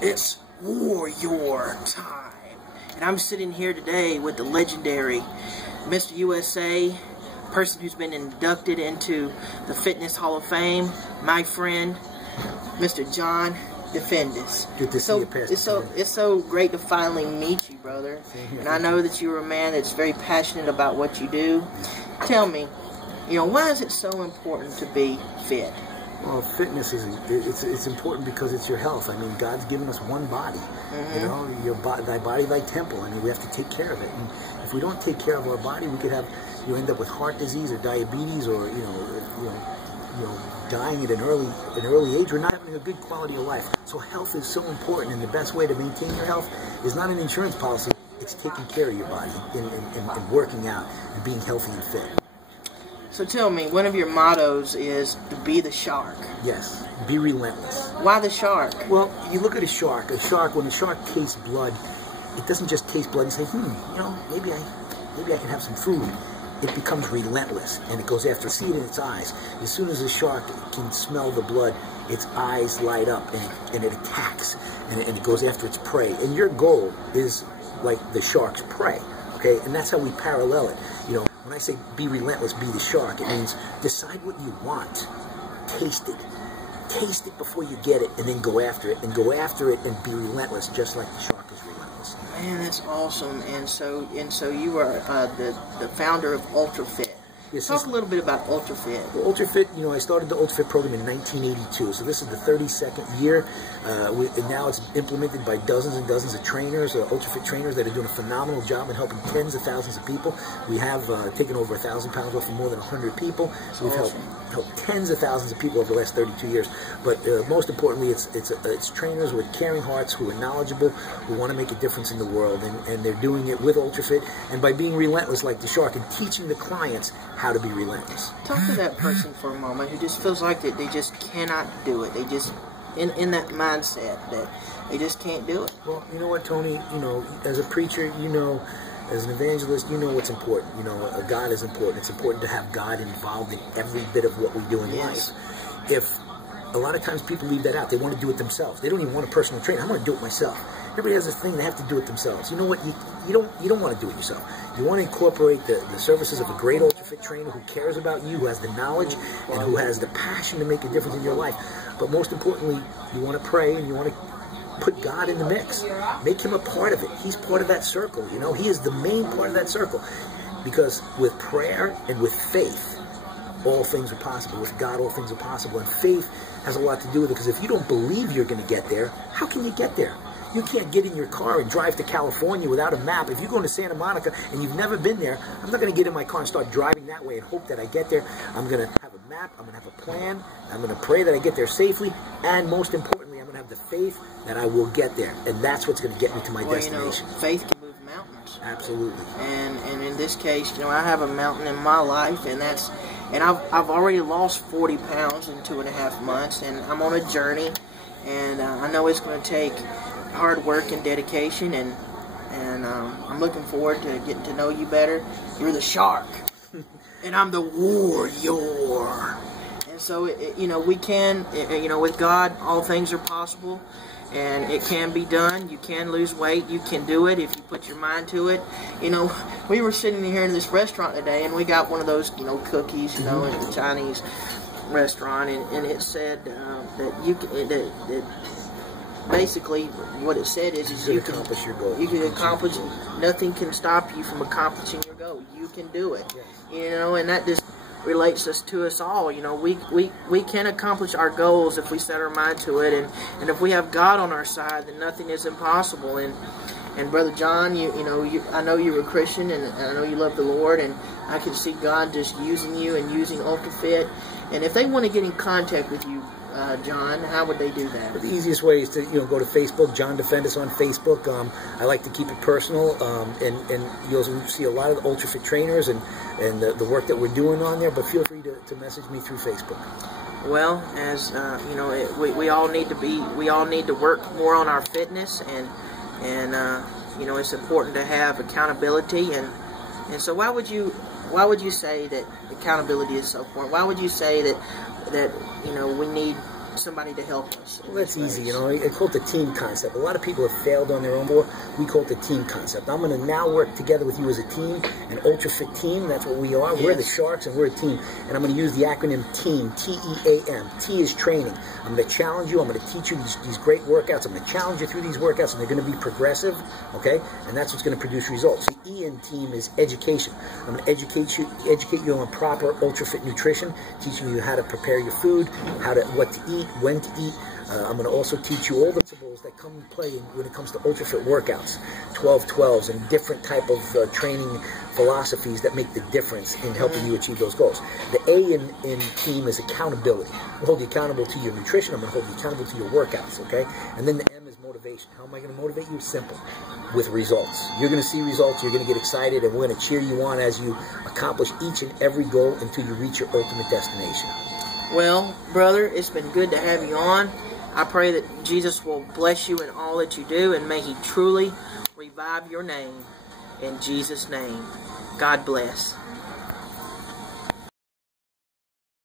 It's Warrior time. And I'm sitting here today with the legendary Mr. USA, person who's been inducted into the Fitness Hall of Fame, my friend, Mr. John Defendis. Good to see you, Pastor. It's so great to finally meet you, brother. And I know that you're a man that's very passionate about what you do. Tell me, why is it so important to be fit? Well, fitness it's important because it's your health. I mean, God's given us one body. Thy body, thy temple. I mean, we have to take care of it. And if we don't take care of our body, we could end up with heart disease or diabetes, or dying at an early age, or not having a good quality of life. So health is so important, and the best way to maintain your health is not an insurance policy. It's taking care of your body and working out and being healthy and fit. So tell me, one of your mottos is to be the shark. Yes, be relentless. Why the shark? Well, you look at a shark. When a shark tastes blood, it doesn't just taste blood and say, maybe I can have some food. It becomes relentless, and it goes after. See it in its eyes. As soon as a shark can smell the blood, its eyes light up, and it attacks, and it goes after its prey. And your goal is like the shark's prey, okay? And that's how we parallel it. When I say be relentless, be the shark, it means decide what you want, taste it before you get it, and then go after it, and be relentless, just like the shark is relentless. Man, that's awesome. And so you are the founder of UltraFit. Yes, Talk a little bit about UltraFit. Well, UltraFit, I started the UltraFit program in 1982, so this is the 32nd year. And now it's implemented by dozens and dozens of trainers, UltraFit trainers that are doing a phenomenal job in helping tens of thousands of people. We have taken over 1,000 pounds off of more than 100 people. So we've helped tens of thousands of people over the last 32 years. But most importantly, it's trainers with caring hearts who are knowledgeable, who want to make a difference in the world, and they're doing it with UltraFit and by being relentless like the shark and teaching the clients how to be relentless. Talk to that person for a moment who just feels like that they just cannot do it. They just in that mindset that they just can't do it. Well, you know what, Tony? As a preacher, as an evangelist, what's important. God is important. It's important to have God involved in every bit of what we do in life. If a lot of times people leave that out, they want to do it themselves. They don't even want a personal trainer. I want to do it myself. Everybody has this thing, they have to do it themselves. You know what? You don't want to do it yourself. You want to incorporate the services of a great UltraFit trainer who cares about you, who has the knowledge, and who has the passion to make a difference in your life. But most importantly, you want to pray and you want to put God in the mix. Make him a part of it. He's part of that circle. He is the main part of that circle. Because with prayer and with faith, all things are possible. With God, all things are possible. And faith has a lot to do with it. Because if you don't believe you're going to get there, how can you get there? You can't get in your car and drive to California without a map. If you're going to Santa Monica and you've never been there, I'm not going to get in my car and start driving that way and hope that I get there. I'm going to have a map. I'm going to have a plan. I'm going to pray that I get there safely. And most importantly, I'm going to have the faith that I will get there. And that's what's going to get me to my destination. Faith can move mountains. Absolutely. And in this case, I have a mountain in my life, and I've already lost 40 pounds in 2.5 months, and I'm on a journey, and I know it's going to take hard work and dedication, and I'm looking forward to getting to know you better. You're the shark, and I'm the warrior. And so, we can, with God, all things are possible, and it can be done. You can lose weight. You can do it if you put your mind to it. We were sitting here in this restaurant today, and we got one of those, cookies, in the Chinese restaurant, and it said that basically what it said is you can accomplish your goal. You can accomplish. Nothing can stop you from accomplishing your goal. You can do it. And that just relates us to us all. We can accomplish our goals if we set our mind to it, and if we have God on our side, then nothing is impossible. And Brother John, I know you're a Christian, and I know you love the Lord, and I can see God just using you and using UltraFit. And if they want to get in contact with you, John, how would they do that? The easiest way is to go to Facebook, John Defendis on Facebook. I like to keep it personal, and you'll see a lot of the UltraFit trainers and the work that we're doing on there. But feel free to message me through Facebook. Well, as we all need to work more on our fitness, and it's important to have accountability, and so why would you say that accountability is so important? Why would you say that we need somebody to help us. Well, that's easy, you know. I call it the team concept. A lot of people have failed on their own board. We call it the team concept. I'm going to now work together with you as a team, an ultra-fit team. That's what we are. Yes. We're the Sharks, and we're a team. And I'm going to use the acronym TEAM, T-E-A-M. T is training. I'm going to challenge you. I'm going to teach you these great workouts. I'm going to challenge you through these workouts, and they're going to be progressive, okay? And that's what's going to produce results. The E in team is education. I'm going to educate you on proper ultra-fit nutrition, teaching you how to prepare your food, what to eat, when to eat. I'm going to also teach you all the principles that come into play when it comes to ultra-fit workouts, 12-12s, and different type of training philosophies that make the difference in helping you achieve those goals. The A in team is accountability. I'm going to hold you accountable to your nutrition. I'm going to hold you accountable to your workouts, okay? And then the M is motivation. How am I going to motivate you? Simple. With results. You're going to see results. You're going to get excited, and we're going to cheer you on as you accomplish each and every goal until you reach your ultimate destination. Well, brother, it's been good to have you on. I pray that Jesus will bless you in all that you do, and may He truly revive your name. In Jesus' name, God bless.